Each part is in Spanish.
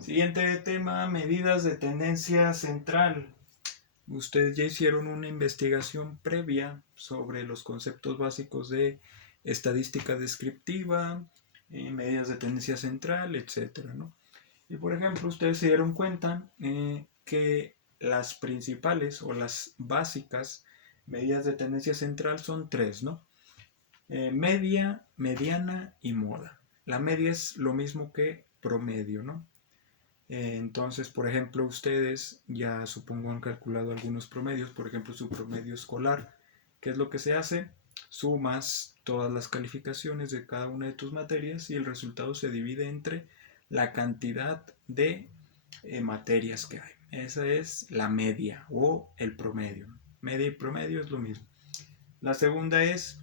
Siguiente tema, medidas de tendencia central. Ustedes ya hicieron una investigación previa sobre los conceptos básicos de estadística descriptiva, medidas de tendencia central, etcétera, ¿no? Y por ejemplo, ustedes se dieron cuenta que las principales o las básicas medidas de tendencia central son tres, ¿no? Media, mediana y moda. La media es lo mismo que promedio, ¿no? Entonces, por ejemplo, ustedes ya supongo han calculado algunos promedios, por ejemplo, su promedio escolar. ¿Qué es lo que se hace? Sumas todas las calificaciones de cada una de tus materias y el resultado se divide entre la cantidad de materias que hay. Esa es la media o el promedio. Media y promedio es lo mismo. La segunda es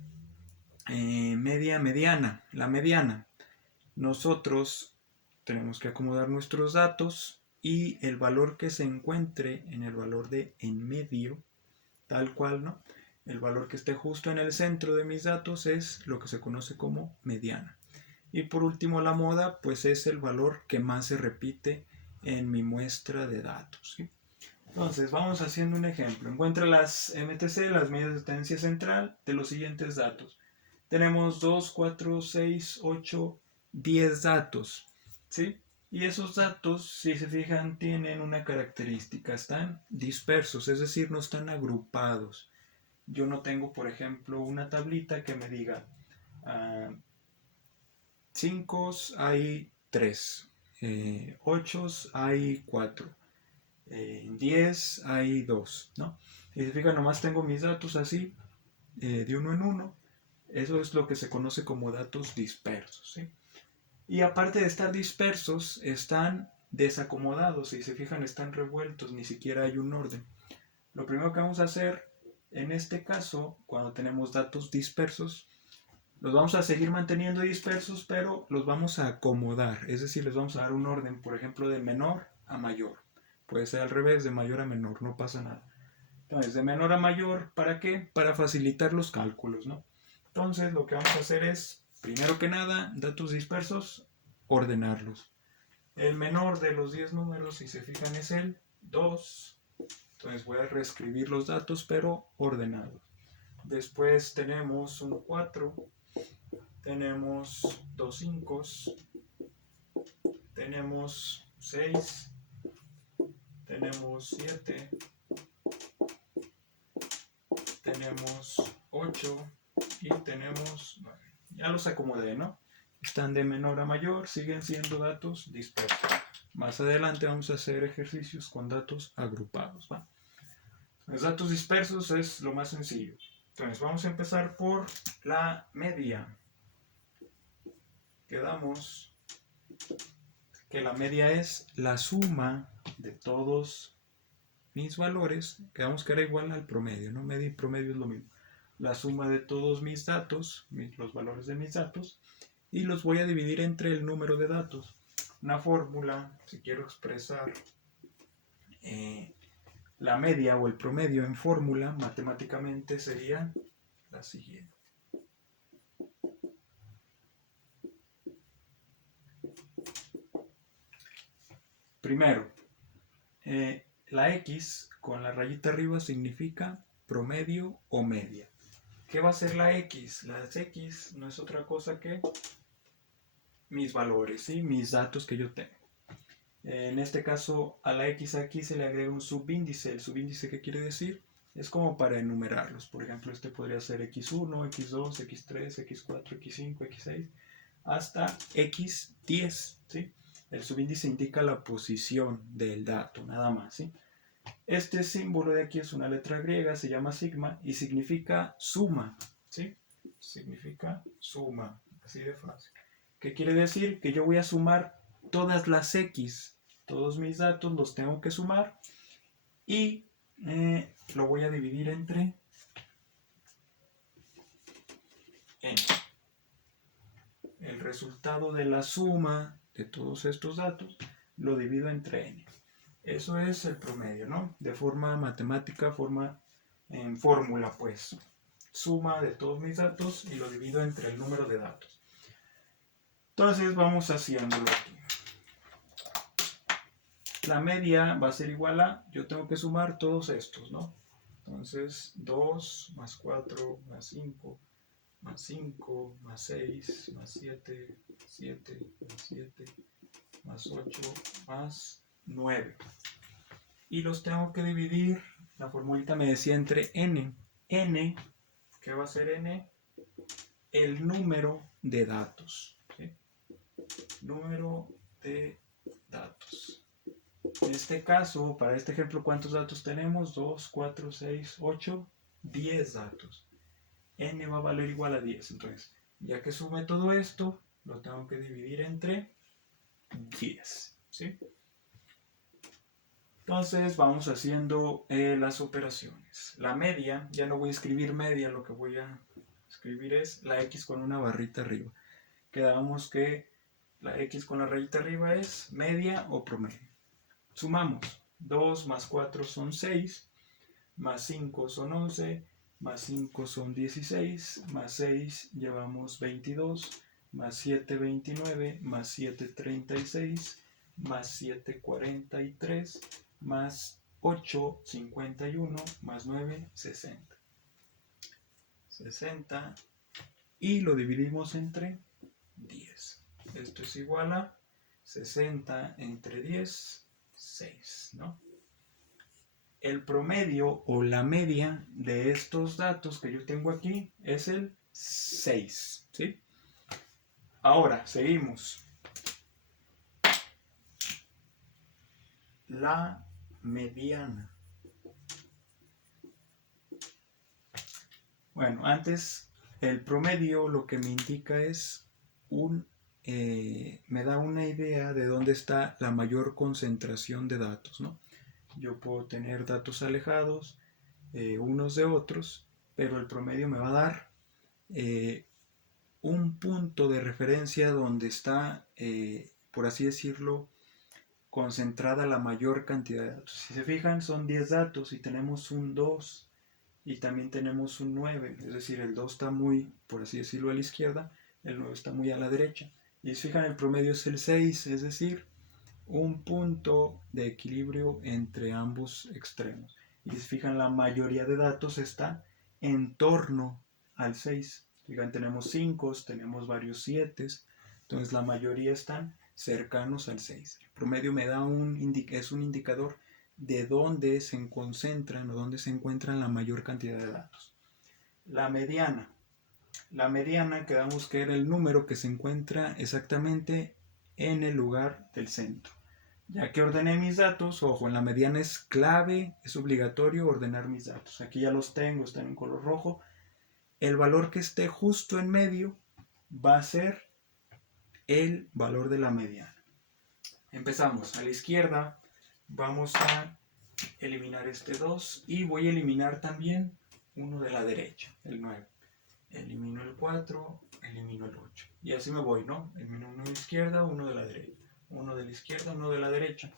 media mediana. La mediana. Nosotros tenemos que acomodar nuestros datos y el valor que se encuentre en el valor de en medio, tal cual, ¿no? El valor que esté justo en el centro de mis datos es lo que se conoce como mediana. Y por último, la moda, pues es el valor que más se repite en mi muestra de datos, ¿sí? Entonces, vamos haciendo un ejemplo. Encuentra las MTC, las medidas de tendencia central, de los siguientes datos. Tenemos 2, 4, 6, 8, 10 datos, ¿sí? Y esos datos, si se fijan, tienen una característica, están dispersos, es decir, no están agrupados. Yo no tengo, por ejemplo, una tablita que me diga 5 hay 3, 8 hay 4, 10 hay 2, ¿no? Si se fijan, nomás tengo mis datos así, de uno en uno. Eso es lo que se conoce como datos dispersos, ¿sí? Y aparte de estar dispersos, están desacomodados. Si se fijan, están revueltos, ni siquiera hay un orden. Lo primero que vamos a hacer en este caso, cuando tenemos datos dispersos, los vamos a seguir manteniendo dispersos, pero los vamos a acomodar. Es decir, les vamos a dar un orden, por ejemplo, de menor a mayor. Puede ser al revés, de mayor a menor, no pasa nada. Entonces, de menor a mayor, ¿para qué? Para facilitar los cálculos, ¿no? Entonces, lo que vamos a hacer es, primero que nada, datos dispersos, ordenarlos. El menor de los 10 números, si se fijan, es el 2. Entonces voy a reescribir los datos, pero ordenados. Después tenemos un 4, tenemos 2 5, tenemos 6, tenemos 7, tenemos 8 y tenemos 9. Ya los acomodé, ¿no? Están de menor a mayor, siguen siendo datos dispersos. Más adelante vamos a hacer ejercicios con datos agrupados, ¿va? Los datos dispersos es lo más sencillo. Entonces vamos a empezar por la media. Quedamos que la media es la suma de todos mis valores. Quedamos que era igual al promedio, ¿no? Media y promedio es lo mismo. La suma de todos mis datos, los valores de mis datos, y los voy a dividir entre el número de datos. Una fórmula, si quiero expresar la media o el promedio en fórmula, matemáticamente sería la siguiente. Primero, la X con la rayita arriba significa promedio o media. ¿Qué va a ser la X? La X no es otra cosa que mis valores, ¿sí? Mis datos que yo tengo. En este caso, a la X aquí se le agrega un subíndice. ¿El subíndice qué quiere decir? Es como para enumerarlos. Por ejemplo, este podría ser X1, X2, X3, X4, X5, X6, hasta X10, ¿sí? El subíndice indica la posición del dato, nada más, ¿sí? Este símbolo de aquí es una letra griega, se llama sigma y significa suma, ¿sí? Significa suma, así de fácil. ¿Qué quiere decir? Que yo voy a sumar todas las X, todos mis datos los tengo que sumar y lo voy a dividir entre n. El resultado de la suma de todos estos datos lo divido entre n. Eso es el promedio, ¿no? De forma matemática, forma en fórmula, pues. Suma de todos mis datos y lo divido entre el número de datos. Entonces vamos haciéndolo aquí. la media va a ser igual a, yo tengo que sumar todos estos, ¿no? Entonces, 2 más 4 más 5 más 5 más 6 más 7, 7 más 7 más 8 más 9. Y los tengo que dividir, la formulita me decía entre n. N, ¿qué va a ser n? El número de datos. ¿Sí? Número de datos. En este caso, para este ejemplo, ¿cuántos datos tenemos? 2, 4, 6, 8, 10 datos. N va a valer igual a 10. Entonces, ya que sume todo esto, lo tengo que dividir entre 10. ¿Sí? Entonces, vamos haciendo las operaciones. La media, ya no voy a escribir media, lo que voy a escribir es la X con una barrita arriba. Quedamos que la X con la rayita arriba es media o promedio. Sumamos. 2 más 4 son 6, más 5 son 11, más 5 son 16, más 6 llevamos 22, más 7 29, más 7 36, más 7 43, más 8 51, más 9 60. 60 y lo dividimos entre 10. Esto es igual a 60 entre 10, 6, ¿no? El promedio o la media de estos datos que yo tengo aquí es el 6, ¿sí? Ahora, seguimos. La mediana. Bueno, antes el promedio lo que me indica es me da una idea de dónde está la mayor concentración de datos, ¿no? Yo puedo tener datos alejados unos de otros, pero el promedio me va a dar un punto de referencia donde está, por así decirlo, concentrada la mayor cantidad de datos. Si se fijan, son 10 datos y tenemos un 2 y también tenemos un 9, es decir, el 2 está muy, por así decirlo, a la izquierda, el 9 está muy a la derecha. Y si se fijan, el promedio es el 6, es decir, un punto de equilibrio entre ambos extremos. Y si se fijan, la mayoría de datos está en torno al 6. Fijan, tenemos 5, tenemos varios 7, entonces la mayoría están cercanos al 6. El promedio me da es un indicador de dónde se concentran o dónde se encuentran la mayor cantidad de datos. La mediana. La mediana quedamos que era el número que se encuentra exactamente en el lugar del centro. Ya que ordené mis datos, ojo, en la mediana es clave, es obligatorio ordenar mis datos. Aquí ya los tengo, están en color rojo. El valor que esté justo en medio va a ser el valor de la mediana. Empezamos. A la izquierda vamos a eliminar este 2 y voy a eliminar también uno de la derecha, el 9. Elimino el 4, elimino el 8. Y así me voy, ¿no? Elimino uno de la izquierda, uno de la derecha. Uno de la izquierda, uno de la derecha.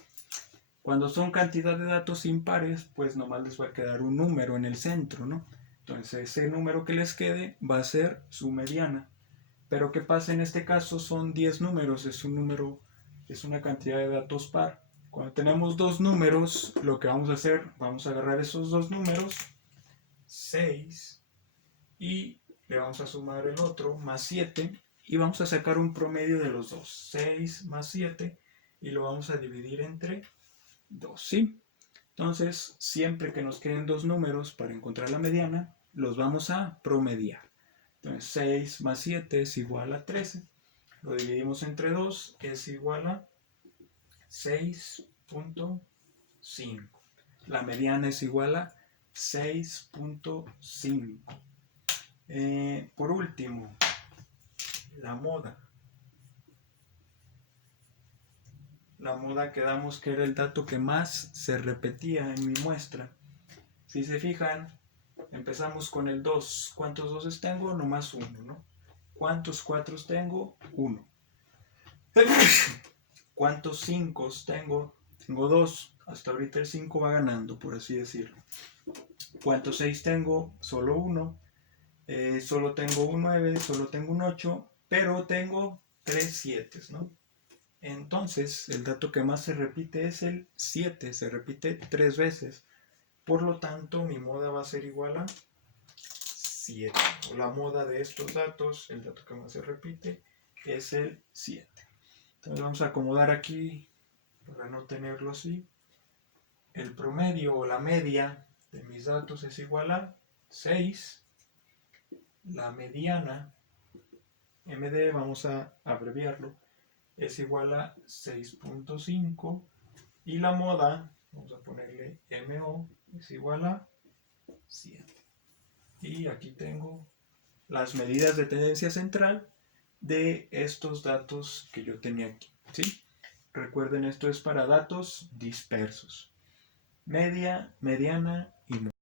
Cuando son cantidad de datos impares, pues nomás les va a quedar un número en el centro, ¿no? Entonces ese número que les quede va a ser su mediana. Pero ¿qué pasa en este caso? Son 10 números, es una cantidad de datos par. Cuando tenemos dos números, lo que vamos a hacer, vamos a agarrar esos dos números, 6, y le vamos a sumar el otro, más 7, y vamos a sacar un promedio de los dos, 6 más 7, y lo vamos a dividir entre 2, ¿sí? Entonces, siempre que nos queden dos números para encontrar la mediana, los vamos a promediar. Entonces, 6 más 7 es igual a 13. Lo dividimos entre 2, es igual a 6.5. La mediana es igual a 6.5. Por último, la moda. La moda quedamos que era el dato que más se repetía en mi muestra. Si se fijan, empezamos con el 2. ¿Cuántos 2 tengo? Nomás uno, ¿no? ¿Cuántos 4 tengo? 1. ¿Cuántos 5 tengo? Tengo 2. Hasta ahorita el 5 va ganando, por así decirlo. ¿Cuántos 6 tengo? Solo 1. Solo tengo un 9, solo tengo un 8, pero tengo 3 7, ¿no? Entonces, el dato que más se repite es el 7, se repite 3 veces. Por lo tanto, mi moda va a ser igual a 7. La moda de estos datos, el dato que más se repite, es el 7. Entonces vamos a acomodar aquí, para no tenerlo así. El promedio o la media de mis datos es igual a 6. La mediana, MD, vamos a abreviarlo, es igual a 6.5. Y la moda, vamos a ponerle MO, es igual a 7. Y aquí tengo las medidas de tendencia central de estos datos que yo tenía aquí, ¿sí? Recuerden, esto es para datos dispersos. Media, mediana y